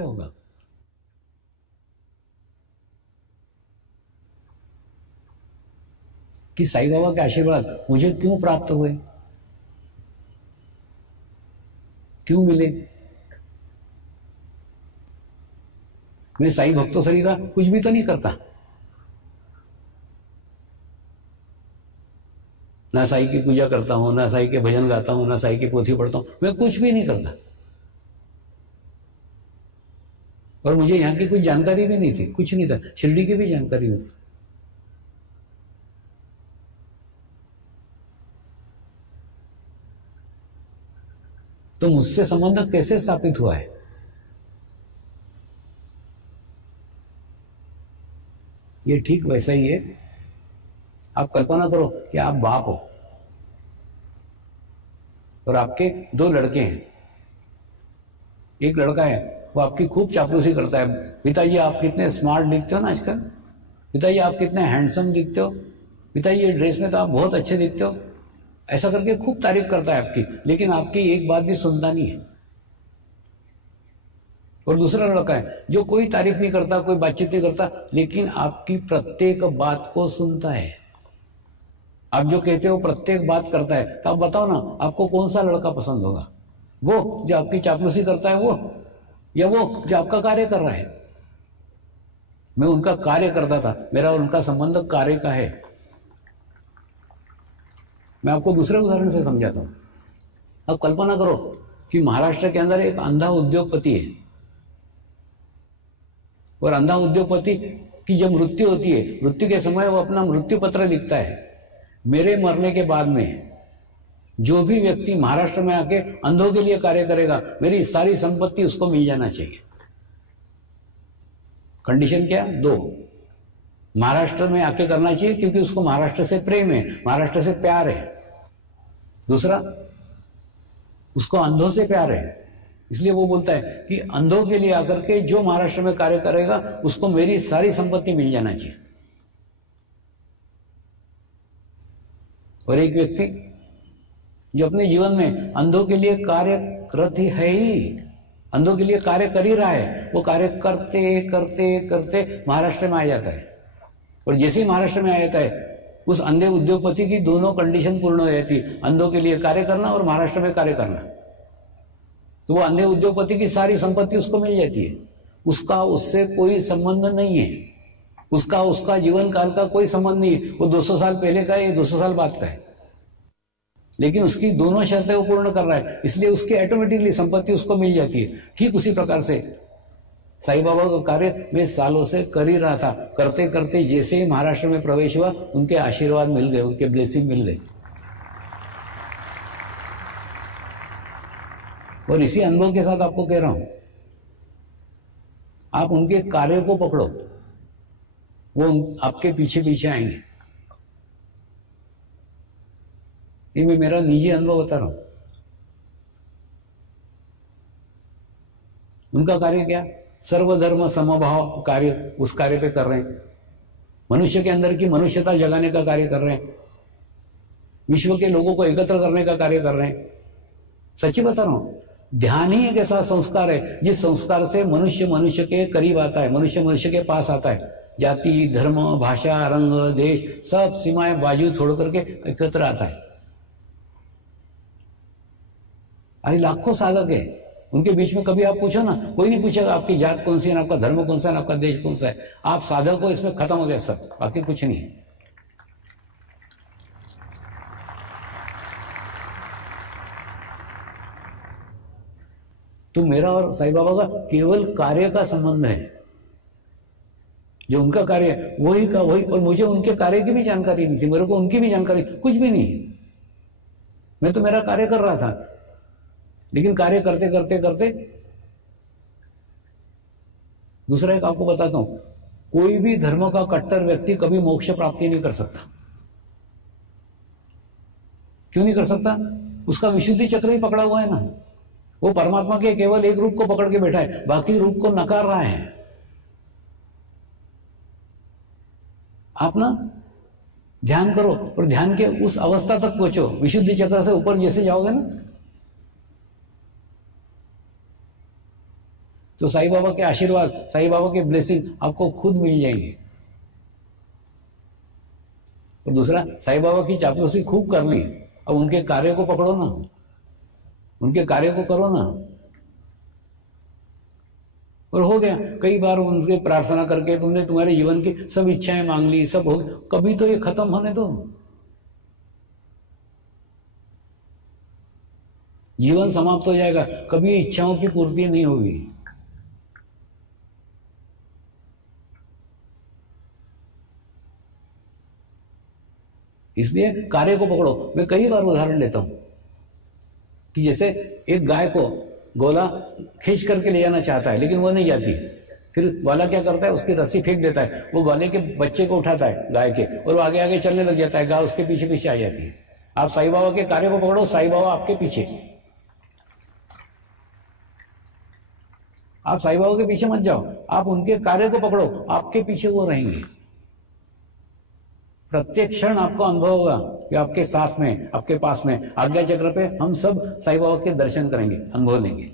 आश्चर्य होगा कि साईं बाबा के आशीर्वाद मुझे क्यों प्राप्त हुए, क्यों मिले। मैं साईं भक्तों सरी का कुछ भी तो नहीं करता, ना साईं की पूजा करता हूं, ना साईं के भजन गाता हूं, ना साईं की पोथी पढ़ता हूं, मैं कुछ भी नहीं करता। और मुझे यहां की कुछ जानकारी भी नहीं थी, कुछ नहीं था, शिरडी की भी जानकारी नहीं थी। तो मुझसे संबंध कैसे स्थापित हुआ है? ये ठीक वैसा ही है। आप कल्पना करो कि आप बाप हो और आपके 2 लड़के हैं। एक लड़का है, वो आपकी खूब चापलूसी करता है, पिताजी आप कितने स्मार्ट दिखते हो ना आजकल, पिताजी आप कितने हैंडसम दिखते हो, पिताजी ये ड्रेस में तो आप बहुत अच्छे दिखते हो, ऐसा करके खूब तारीफ करता है आपकी, लेकिन आपकी एक बात भी सुनता नहीं है। और दूसरा लड़का है जो कोई तारीफ नहीं करता, कोई बातचीत नहीं करता, लेकिन आपकी प्रत्येक बात को सुनता है। आप जो कहते हो प्रत्येक बात करता है। तो आप बताओ ना, आपको कौन सा लड़का पसंद होगा? वो जो आपकी चापलूसी करता है वो, या वो जो आपका कार्य कर रहा है? मैं उनका कार्य करता था, मेरा उनका संबंध कार्य का है। मैं आपको दूसरे उदाहरण से समझाता हूं। अब कल्पना करो कि महाराष्ट्र के अंदर एक अंधा उद्योगपति है, और अंधा उद्योगपति की जब मृत्यु होती है, मृत्यु के समय वो अपना मृत्यु पत्र लिखता है, मेरे मरने के बाद में जो भी व्यक्ति महाराष्ट्र में आके अंधों के लिए कार्य करेगा, मेरी सारी संपत्ति उसको मिल जाना चाहिए। कंडीशन क्या? 2, महाराष्ट्र में आके करना चाहिए क्योंकि उसको महाराष्ट्र से प्रेम है, महाराष्ट्र से प्यार है। दूसरा, उसको अंधों से प्यार है, इसलिए वो बोलता है कि अंधों के लिए आकर के जो महाराष्ट्र में कार्य करेगा उसको मेरी सारी संपत्ति मिल जाना चाहिए। और एक व्यक्ति जो अपने जीवन में अंधों के लिए कार्यरत ही है ही, अंधों के लिए कार्य कर ही रहा है, वो कार्य करते करते करते महाराष्ट्र में आ जाता है। और जैसे ही महाराष्ट्र में आ जाता है, उस अंधे उद्योगपति की दोनों कंडीशन पूर्ण हो जाती है, अंधों के लिए कार्य करना और महाराष्ट्र में कार्य करना। तो वो अंधे उद्योगपति की सारी संपत्ति उसको मिल जाती है, उसका उससे कोई संबंध नहीं है, उसका जीवन काल का कोई संबंध नहीं है। वो 200 साल पहले का है, ये 200 साल बाद का है, लेकिन उसकी दोनों शर्तें वो पूर्ण कर रहा है, इसलिए उसकी ऑटोमेटिकली संपत्ति उसको मिल जाती है। ठीक उसी प्रकार से साईं बाबा का कार्य मैं सालों से कर ही रहा था, करते करते जैसे ही महाराष्ट्र में प्रवेश हुआ, उनके आशीर्वाद मिल गए, उनके ब्लेसिंग मिल गए। और इसी अनुभव के साथ आपको कह रहा हूं, आप उनके कार्य को पकड़ो, वो आपके पीछे पीछे आएंगे। ये मैं मेरा निजी अनुभव बता रहा हूं। उनका कार्य क्या? सर्वधर्म समभाव कार्य, उस कार्य पे कर रहे हैं। मनुष्य के अंदर की मनुष्यता जगाने का कार्य कर रहे हैं, विश्व के लोगों को एकत्र करने का कार्य कर रहे हैं। सच्ची बता रहा हूं, ध्यान ही एक ऐसा संस्कार है जिस संस्कार से मनुष्य मनुष्य के करीब आता है, मनुष्य मनुष्य के पास आता है। जाति, धर्म, भाषा, रंग, देश, सब सीमाएं बाजू छोड़ करके एकत्र आता है। आज लाखों साधक है, उनके बीच में कभी आप पूछो ना, कोई नहीं पूछेगा आपकी जात कौन सी है, आपका धर्म कौन सा है, आपका देश कौन सा है। आप साधक को, इसमें खत्म हो गया सब, बाकी कुछ नहीं है। तो मेरा और साईं बाबा का केवल कार्य का संबंध है, जो उनका कार्य है वही का वही। और मुझे उनके कार्य की भी जानकारी नहीं थी, मेरे को उनकी भी जानकारी कुछ भी नहीं। मैं तो मेरा कार्य कर रहा था, लेकिन कार्य करते करते करते, दूसरा एक आपको बताता हूं, कोई भी धर्म का कट्टर व्यक्ति कभी मोक्ष प्राप्ति नहीं कर सकता। क्यों नहीं कर सकता? उसका विशुद्धि चक्र ही पकड़ा हुआ है ना। वो परमात्मा के केवल एक रूप को पकड़ के बैठा है, बाकी रूप को नकार रहा है। आप ना ध्यान करो और ध्यान के उस अवस्था तक पहुंचो, विशुद्धि चक्र से ऊपर जैसे जाओगे ना, तो साईं बाबा के आशीर्वाद, साईं बाबा के ब्लेसिंग आपको खुद मिल जाएंगे। और दूसरा, साईं बाबा की चापलूसी खूब कर ली, अब उनके कार्य को पकड़ो ना, उनके कार्य को करो ना। और हो गया, कई बार उनसे प्रार्थना करके तुमने तुम्हारे जीवन की सब इच्छाएं मांग ली, सब हो, कभी तो ये खत्म होने दो। जीवन समाप्त हो जाएगा, कभी इच्छाओं की पूर्ति नहीं होगी। इसलिए कार्य को पकड़ो। मैं कई बार उदाहरण लेता हूं कि जैसे एक गाय को गोला खींच करके ले जाना चाहता है, लेकिन वो नहीं जाती, फिर ग्वाला क्या करता है, उसकी रस्सी फेंक देता है, वो ग्वाले के बच्चे को उठाता है गाय के, और वो आगे आगे चलने लग जाता है, गाय उसके पीछे पीछे आ जाती है। आप साईं बाबा के कार्य को पकड़ो, साईं बाबा आपके पीछे। आप साईं बाबा के पीछे मत जाओ, आप उनके कार्य को पकड़ो, आपके पीछे वो रहेंगे। प्रत्येक क्षण आपको अनुभव होगा कि आपके साथ में, आपके पास में, आज्ञा चक्र पे हम सब साईं बाबा के दर्शन करेंगे, अनुभव लेंगे।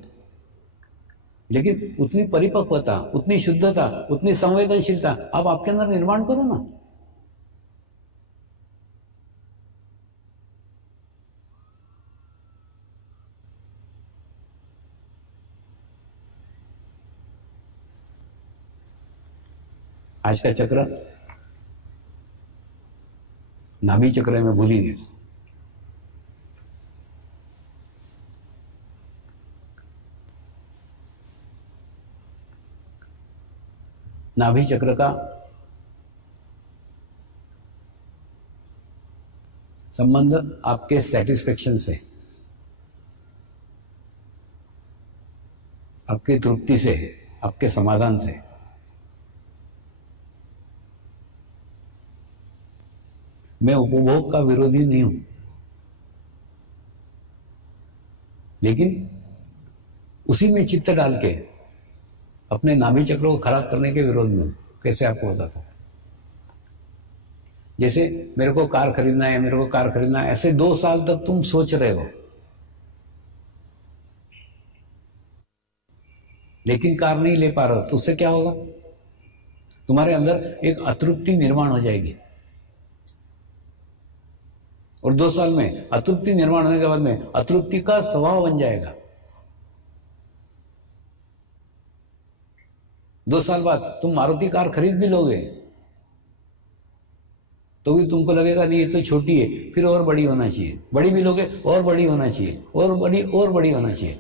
लेकिन उतनी परिपक्वता, उतनी शुद्धता, उतनी संवेदनशीलता आप आपके अंदर निर्माण करो ना। आज का चक्र नाभि चक्र में भूल ही गए। नाभि चक्र का संबंध आपके सेटिस्फेक्शन से, आपकी तृप्ति से, आपके समाधान से। मैं उपभोग का विरोधी नहीं हूं, लेकिन उसी में चित्त डाल के अपने नाभि चक्र को खराब करने के विरोध में हूं। कैसे आपको बताता हूं। जैसे मेरे को कार खरीदना है, मेरे को कार खरीदना है, ऐसे 2 साल तक तुम सोच रहे हो, लेकिन कार नहीं ले पा रहे हो, तो उससे क्या होगा, तुम्हारे अंदर एक अतृप्ति निर्माण हो जाएगी। और 2 साल में अतृप्ति निर्माण होने के बाद में अतृप्ति का स्वभाव बन जाएगा। 2 साल बाद तुम मारुति कार खरीद भी लोगे तो भी तुमको लगेगा नहीं ये तो छोटी है, फिर और बड़ी होना चाहिए। बड़ी भी लोगे, और बड़ी होना चाहिए, और बड़ी, और बड़ी होना चाहिए।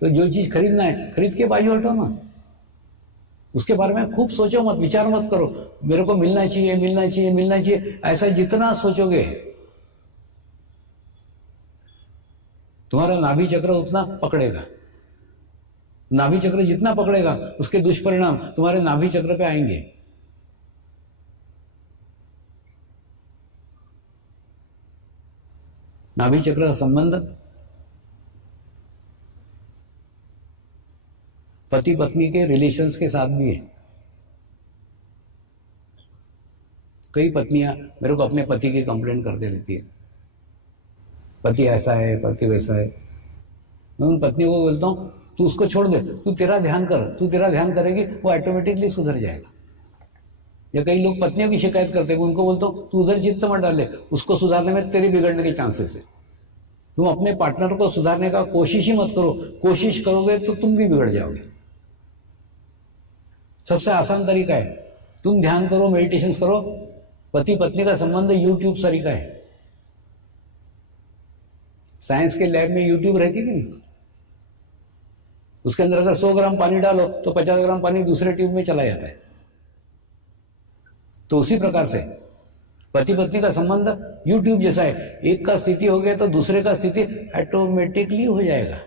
तो जो चीज खरीदना है, खरीद के बाजू हटो ना। उसके बारे में खूब सोचो मत, विचार मत करो, मेरे को मिलना चाहिए, मिलना चाहिए, मिलना चाहिए। ऐसा जितना सोचोगे तुम्हारा नाभि चक्र उतना पकड़ेगा। नाभि चक्र जितना पकड़ेगा उसके दुष्परिणाम तुम्हारे नाभि चक्र पे आएंगे। नाभि चक्र का संबंध पति पत्नी के रिलेशंस के साथ भी है। कई पत्नियां मेरे को अपने पति की कंप्लेंट करते रहती है, पति ऐसा है, पति वैसा है। मैं उन पत्नी को बोलता हूं तू उसको छोड़ दे, तू तेरा ध्यान कर, तू तेरा ध्यान करेगी वो ऑटोमेटिकली सुधर जाएगा। या कई लोग पत्नियों की शिकायत करते हैं, उनको बोलता हूं तू उधर चित्त मत डाले, उसको सुधारने में तेरी बिगड़ने के चांसेस है। तुम अपने पार्टनर को सुधारने का कोशिश ही मत करो, कोशिश करोगे तो तुम भी बिगड़ जाओगे। सबसे आसान तरीका है तुम ध्यान करो, मेडिटेशन करो। पति पत्नी का संबंध यूट्यूब तरीका है। साइंस के लैब में यूट्यूब रहती कि नहीं, उसके अंदर अगर 100 ग्राम पानी डालो तो 50 ग्राम पानी दूसरे ट्यूब में चला जाता है। तो उसी प्रकार से पति पत्नी का संबंध यूट्यूब जैसा है। एक का स्थिति हो गया तो दूसरे का स्थिति ऑटोमेटिकली हो जाएगा।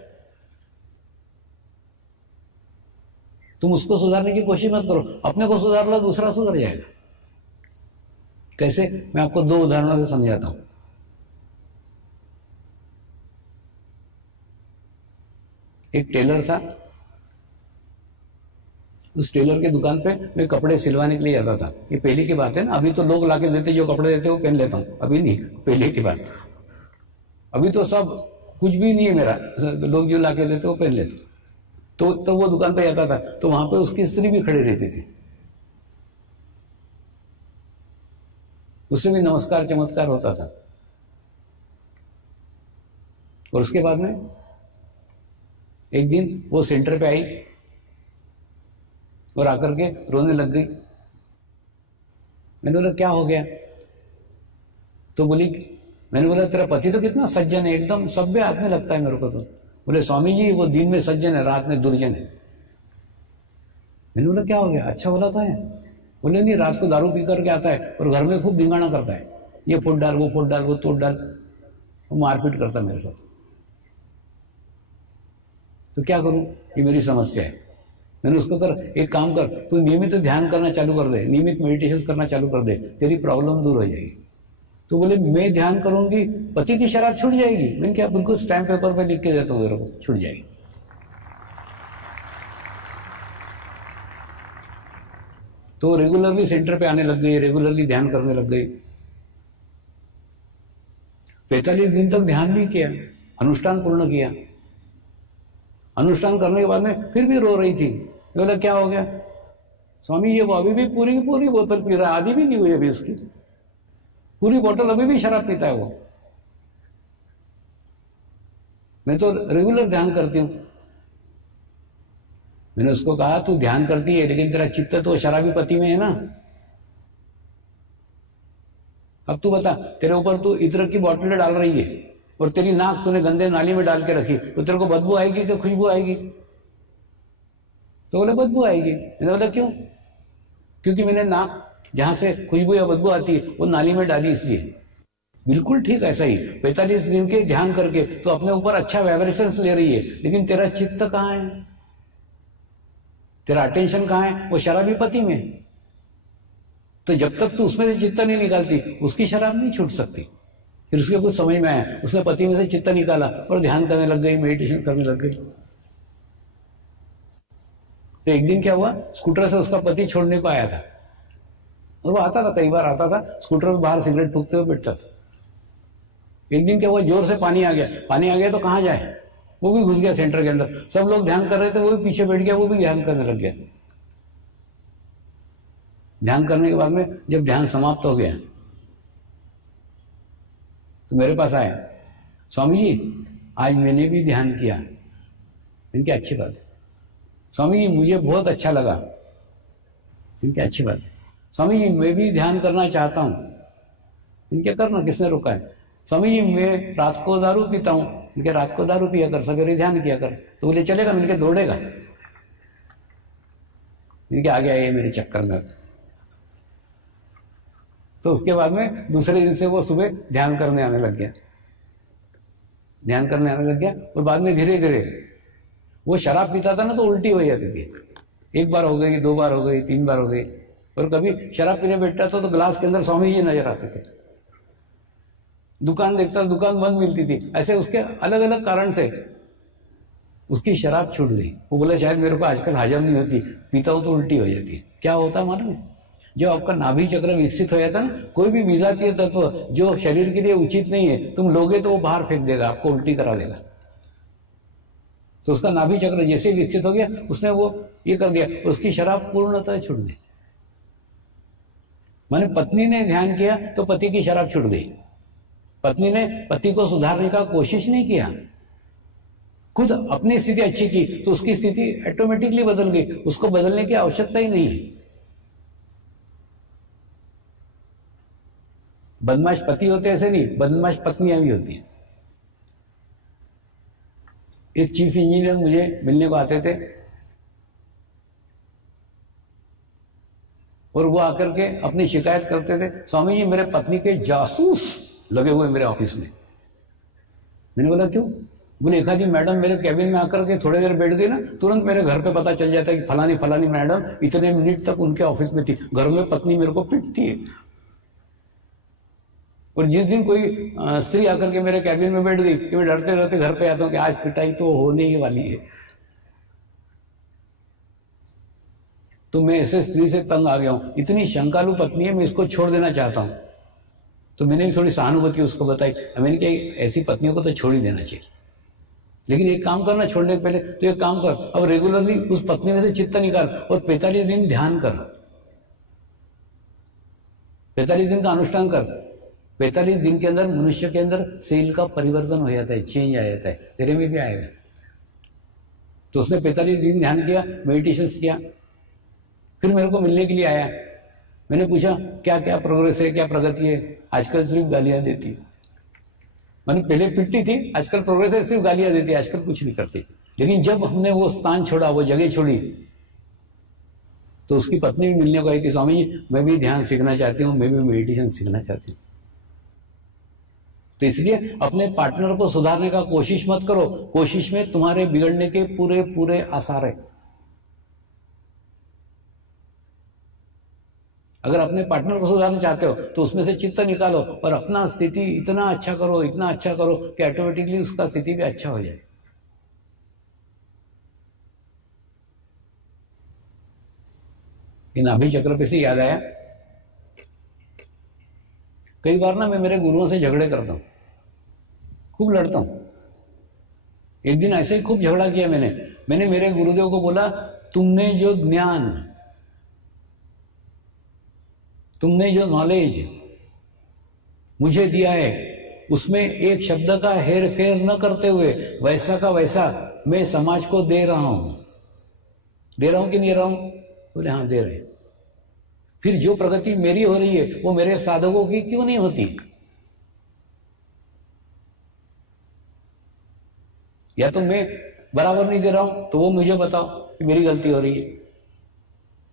तुम उसको सुधारने की कोशिश मत करो, अपने को सुधार लो, दूसरा सुधर जाएगा। कैसे, मैं आपको 2 उदाहरणों से समझाता हूं। एक टेलर था, उस टेलर की दुकान पे मैं कपड़े सिलवाने के लिए जाता था। ये पहले की बात है ना, अभी तो लोग लाके देते, जो कपड़े देते वो पहन लेता हूं, अभी नहीं, पहले की बात। अभी तो सब कुछ भी नहीं है मेरा, लोग जो ला के देते वो पहन लेते। तो वो दुकान पे जाता था तो वहां पे उसकी स्त्री भी खड़ी रहती थी, उससे भी नमस्कार चमत्कार होता था। और उसके बाद में एक दिन वो सेंटर पे आई और आकर के रोने लग गई। मैंने बोला क्या हो गया? तो बोली, मैंने बोला तेरा पति तो कितना सज्जन है, एकदम सभ्य आदमी लगता है मेरे को तो। बोले स्वामी जी वो दिन में सज्जन है, रात में दुर्जन है। मैंने बोला क्या हो गया? अच्छा बोला था है? बोले नहीं, रात को दारू पी करके आता है और घर में खूब भिंगाना करता है, ये फोड़ डाल, वो फोड़ डाल, वो तोड़ डाल, वो मारपीट करता मेरे साथ। तो क्या करूं, ये मेरी समस्या है। मैंने उसको कर, एक काम कर, तू नियमित ध्यान करना चालू कर दे, नियमित मेडिटेशन करना चालू कर दे, तेरी प्रॉब्लम दूर हो जाएगी। तो बोले मैं ध्यान करूंगी पति की शराब छूट जाएगी। मैंने क्या, बिल्कुल स्टैम्प पेपर पे लिख के देता हूँ, मेरे को छूट जाएगी। तो रेगुलरली सेंटर पे आने लग गई, रेगुलरली ध्यान करने लग गई। 45 दिन तक ध्यान भी किया, अनुष्ठान पूर्ण किया। अनुष्ठान करने के बाद में फिर भी रो रही थी। बोला क्या हो गया? स्वामी ये वो अभी भी पूरी की पूरी बोतल पी रहा है, आधी भी नहीं हुई अभी उसकी, पूरी बोतल अभी भी शराब पीता है वो। मैं तो रेगुलर ध्यान करती हूं। मैंने उसको कहा तू ध्यान करती है लेकिन तेरा चित्त तो शराबी पति में है ना। अब तू बता, तेरे ऊपर तू इत्र की बोतलें डाल रही है और तेरी नाक तूने गंदे नाली में डाल के रखी, तो तेरे को बदबू आएगी कि खुशबू आएगी? तो बोले बदबू आएगी। मैंने बोला क्यों? क्योंकि मैंने नाक जहां से खुशबू या बदबू आती है वो नाली में डाली इसलिए। बिल्कुल ठीक ऐसा ही 45 दिन के ध्यान करके तो अपने ऊपर अच्छा वाइब्रेशंस ले रही है, लेकिन तेरा चित्त कहां है, तेरा अटेंशन कहां है? वो शराबी पति में। तो जब तक तू उसमें से चित्त नहीं निकालती उसकी शराब नहीं छूट सकती। फिर उसके कुछ समझ में आया, उसने पति में से चित्त निकाला और ध्यान करने लग गई, मेडिटेशन करने लग गई। तो एक दिन क्या हुआ, स्कूटर से उसका पति छोड़ने को आया था और वो आता था, कई बार आता था, स्कूटर में बाहर सिगरेट फूकते हुए बैठता था। एक दिन क्या हुआ, जोर से पानी आ गया। पानी आ गया तो कहां जाए, वो भी घुस गया सेंटर के अंदर। सब लोग ध्यान कर रहे थे, वो भी पीछे बैठ गया, वो भी ध्यान करने लग गया। ध्यान करने के बाद में जब ध्यान समाप्त हो गया तो मेरे पास आया, स्वामी जी आज मैंने भी ध्यान किया। इनकी अच्छी बात है। स्वामी जी मुझे बहुत अच्छा लगा। इनकी अच्छी बात है। स्वामी जी मैं भी ध्यान करना चाहता हूं। इनके करना, किसने रोका है? स्वामी जी मैं रात को दारू पीता हूं। इनके रात को दारू पिया कर, सवेरे ध्यान किया कर। तो बोले चलेगा? इनके दौड़ेगा। इनके आगे आए मेरे चक्कर में। तो उसके बाद में दूसरे दिन से वो सुबह ध्यान करने आने लग गया, ध्यान करने आने लग गया। और बाद में धीरे धीरे वो शराब पीता था ना तो उल्टी हो जाती थी। एक बार हो गई, 2 बार हो गई, 3 बार हो गई। और कभी शराब पीने बैठता था तो ग्लास के अंदर स्वामी जी नजर आते थे। दुकान देखता, दुकान बंद मिलती थी। ऐसे उसके अलग अलग कारण से उसकी शराब छूट गई। वो बोला शायद मेरे को आजकल हजम नहीं होती, पीता हूं तो उल्टी हो जाती है। क्या होता है मालूम है? जब आपका नाभि चक्र विकसित हो जाता है ना, कोई भी विजातीय तत्व जो शरीर के लिए उचित नहीं है तुम लोगे तो वो बाहर फेंक देगा, आपको उल्टी करा देगा। तो उसका नाभि चक्र जैसे विकसित हो गया, उसने वो ये कर दिया, उसकी शराब पूर्णतः छूट गई। माने पत्नी ने ध्यान किया तो पति की शराब छूट गई। पत्नी ने पति को सुधारने का कोशिश नहीं किया, खुद अपनी स्थिति अच्छी की तो उसकी स्थिति ऑटोमेटिकली बदल गई। उसको बदलने की आवश्यकता ही नहीं है। बदमाश पति होते ऐसे नहीं, बदमाश पत्नियां भी होती हैं। एक चीफ इंजीनियर मुझे मिलने को आते थे और वो आकर के अपनी शिकायत करते थे, स्वामी जी मेरे पत्नी के जासूस लगे हुए मेरे ऑफिस में। मैंने बोला क्यों? बोले एक आधी मैडम मेरे कैबिन में आकर के थोड़ी देर बैठ गई ना, तुरंत मेरे घर पे पता चल जाता है कि फलानी फलानी मैडम इतने मिनट तक उनके ऑफिस में थी। घर में पत्नी मेरे को पिटती है। और जिस दिन कोई स्त्री आकर के मेरे कैबिन में बैठ गई कि मैं डरते डरते घर पे आता हूं कि आज पिटाई तो होने ही वाली है, तो मैं ऐसे स्त्री से तंग आ गया हूं। इतनी शंकालु पत्नी है, मैं इसको छोड़ देना चाहता हूं। तो मैंने भी थोड़ी सहानुभूति उसको बताई। मैंने कहा ऐसी पत्नियों को तो छोड़ ही देना चाहिए, लेकिन एक काम करना छोड़ने के पहले, तो एक काम कर, अब रेगुलरली उस पत्नी में से चित्त निकाल और 45 दिन ध्यान कर, 45 दिन का अनुष्ठान कर। 45 दिन के अंदर मनुष्य के अंदर सेल का परिवर्तन हो जाता है, चेंज आ जाता है, तेरे में भी आएगा। तो उसने 45 दिन ध्यान किया, मेडिटेशन किया, फिर मेरे को मिलने के लिए आया। मैंने पूछा क्या क्या प्रोग्रेस है, क्या प्रगति है? आजकल सिर्फ गालियां देती, मैंने पहले पिटती थी, आजकल प्रोग्रेस है, सिर्फ गालियां देती, आजकल कुछ नहीं करती। लेकिन जब हमने वो स्थान छोड़ा, वो जगह छोड़ी, तो उसकी पत्नी भी मिलने को आई थी, स्वामी जी मैं भी ध्यान सीखना चाहती हूँ, मैं भी मेडिटेशन सीखना चाहती हूँ। तो इसलिए अपने पार्टनर को सुधारने का कोशिश मत करो, कोशिश में तुम्हारे बिगड़ने के पूरे पूरे आसार है। अगर अपने पार्टनर को सुधारना चाहते हो तो उसमें से चित्त निकालो और अपना स्थिति इतना अच्छा करो, इतना अच्छा करो कि ऑटोमेटिकली उसका स्थिति भी अच्छा हो जाए। इन नाभि चक्र पे से याद आया, कई बार ना मैं मेरे गुरुओं से झगड़े करता हूं, खूब लड़ता हूं। एक दिन ऐसे ही खूब झगड़ा किया मैंने मेरे गुरुदेव को बोला, तुमने जो ज्ञान, तुमने जो नॉलेज मुझे दिया है, उसमें एक शब्द का हेर फेर न करते हुए वैसा का वैसा मैं समाज को दे रहा हूं। दे रहा हूं कि नहीं दे रहा हूं? बोले हाँ दे रहे। फिर जो प्रगति मेरी हो रही है वो मेरे साधकों की क्यों नहीं होती? या तो मैं बराबर नहीं दे रहा हूं तो वो मुझे बताओ कि मेरी गलती हो रही है,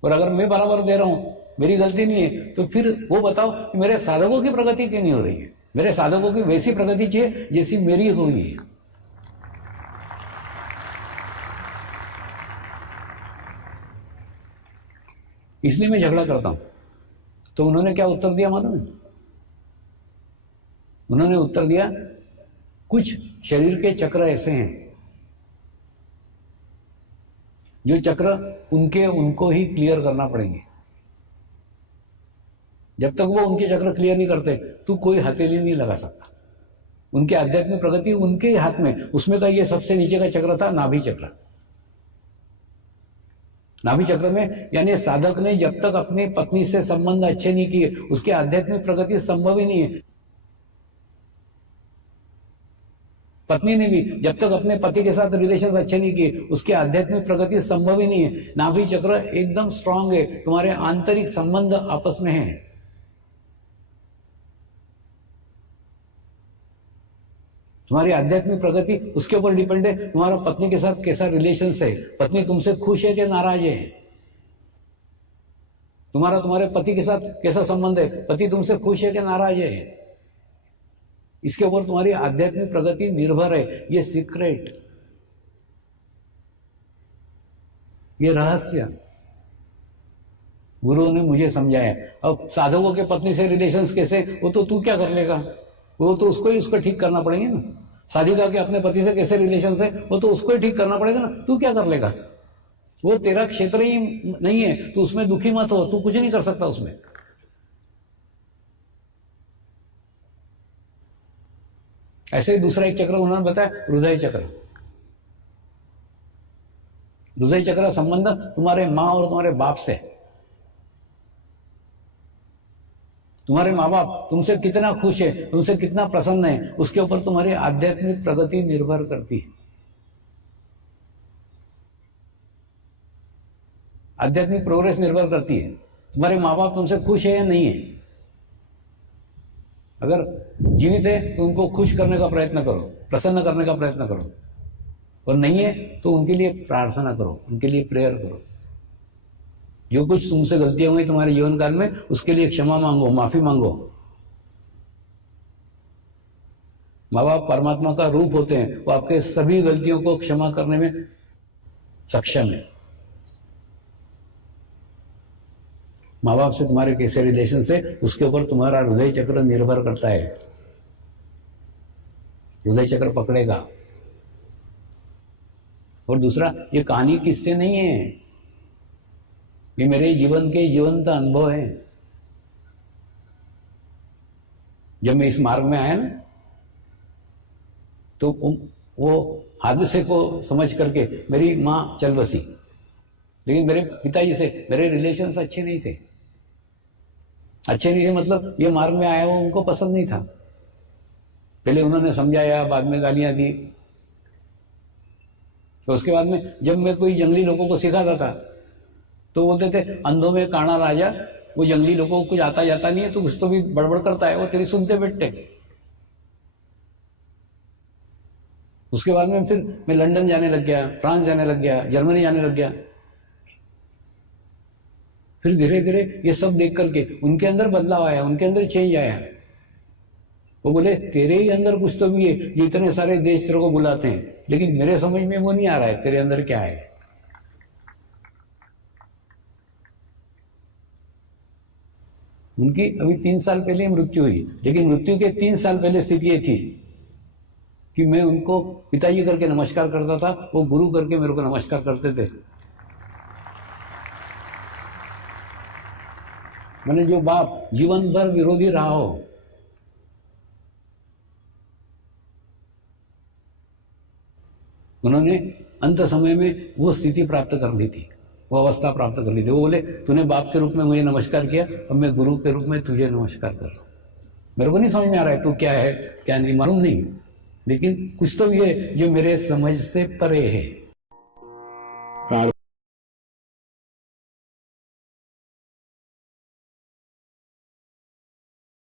और अगर मैं बराबर दे रहा हूं, मेरी गलती नहीं है, तो फिर वो बताओ कि मेरे साधकों की प्रगति क्यों नहीं हो रही है? मेरे साधकों की वैसी प्रगति चाहिए जैसी मेरी हुई है। इसलिए मैं झगड़ा करता हूं। तो उन्होंने क्या उत्तर दिया मालूम है? उन्होंने उत्तर दिया, कुछ शरीर के चक्र ऐसे हैं जो चक्र उनको ही क्लियर करना पड़ेंगे। जब तक वो उनके चक्र क्लियर नहीं करते तू कोई हथेली नहीं लगा सकता। उनके आध्यात्मिक प्रगति उनके ही हाथ में। उसमें का ये सबसे नीचे का चक्र था नाभि चक्र। नाभि चक्र में यानी साधक ने जब तक अपनी पत्नी से संबंध अच्छे नहीं किए उसकी आध्यात्मिक प्रगति संभव ही नहीं है। पत्नी ने भी जब तक अपने पति के साथ रिलेशन अच्छे नहीं किए उसकी आध्यात्मिक प्रगति संभव ही नहीं है। नाभि चक्र एकदम स्ट्रांग है, तुम्हारे आंतरिक संबंध आपस में है। तुम्हारी आध्यात्मिक प्रगति उसके ऊपर डिपेंड है, तुम्हारा पत्नी के साथ कैसा रिलेशन है, पत्नी तुमसे खुश है कि नाराज है, तुम्हारे पति के साथ कैसा संबंध है, पति तुमसे खुश है कि नाराज है, इसके ऊपर तुम्हारी आध्यात्मिक प्रगति निर्भर है। ये सीक्रेट, ये रहस्य गुरुओं ने मुझे समझाया। अब साधकों के पत्नी से रिलेशंस कैसे, वो तो तू क्या कर लेगा, वो तो उसको ठीक करना पड़ेंगे ना। साधिका के अपने पति से कैसे रिलेशन है वो तो उसको ही ठीक करना पड़ेगा ना, तू क्या कर लेगा? वो तेरा क्षेत्र ही नहीं है, तू उसमें दुखी मत हो, तू कुछ नहीं कर सकता उसमें। ऐसे ही दूसरा एक चक्र उन्होंने बताया, हृदय चक्र। हृदय चक्र संबंध तुम्हारे मां और तुम्हारे बाप से। तुम्हारे माँ बाप तुमसे कितना खुश है, तुमसे कितना प्रसन्न है, उसके ऊपर तुम्हारी आध्यात्मिक प्रगति निर्भर करती है। आध्यात्मिक प्रोग्रेस निर्भर करती है। तुम्हारे माँ बाप तुमसे खुश है या नहीं है? अगर जीवित है तो उनको खुश करने का प्रयत्न करो, प्रसन्न करने का प्रयत्न करो, और नहीं है तो उनके लिए प्रार्थना करो, उनके लिए प्रेयर करो। जो कुछ तुमसे गलतियां हुई तुम्हारे जीवन काल में उसके लिए क्षमा मांगो, माफी मांगो। माँ बाप परमात्मा का रूप होते हैं, वो आपके सभी गलतियों को क्षमा करने में सक्षम है। माँ बाप से तुम्हारे कैसे रिलेशन से उसके ऊपर तुम्हारा हृदय चक्र निर्भर करता है। हृदय चक्र पकड़ेगा। और दूसरा, ये कहानी किससे नहीं है, ये मेरे जीवन के जीवंत अनुभव है। जब मैं इस मार्ग में आया ना, तो वो हादसे को समझ करके मेरी माँ चल बसी, लेकिन मेरे पिताजी से मेरे रिलेशंस अच्छे नहीं थे। अच्छे नहीं थे मतलब ये मार्ग में आया वो उनको पसंद नहीं था। पहले उन्होंने समझाया, बाद में गालियां दी। तो उसके बाद में जब मैं कोई जंगली लोगों को सिखाता था तो बोलते थे अंधों में काना राजा, वो जंगली लोगों को कुछ आता जाता नहीं है, तो कुछ तो भी बड़बड़ करता है, वो तेरी सुनते बैठते। उसके बाद में फिर मैं लंदन जाने लग गया, फ्रांस जाने लग गया, जर्मनी जाने लग गया। फिर धीरे धीरे ये सब देख करके उनके अंदर बदलाव आया, उनके अंदर चेंज आया। वो बोले तेरे ही अंदर कुछ तो भी है, जितने सारे देश तेरे को बुलाते हैं, लेकिन मेरे समझ में वो नहीं आ रहा है तेरे अंदर क्या है। उनकी अभी 3 साल पहले मृत्यु हुई, लेकिन मृत्यु के 3 साल पहले स्थिति ये थी कि मैं उनको पिताजी करके नमस्कार करता था, वो गुरु करके मेरे को नमस्कार करते थे। मैंने जो बाप जीवन भर विरोधी रहा हो, उन्होंने अंत समय में वो स्थिति प्राप्त कर ली थी, वो अवस्था प्राप्त कर ली थी। वो बोले तूने बाप के रूप में मुझे नमस्कार किया, अब मैं गुरु के रूप में तुझे नमस्कार कर रहा हूं। मेरे को नहीं समझ में आ रहा है तू क्या है क्या नहीं, मालूम नहीं, लेकिन कुछ तो भी है जो मेरे समझ से परे है।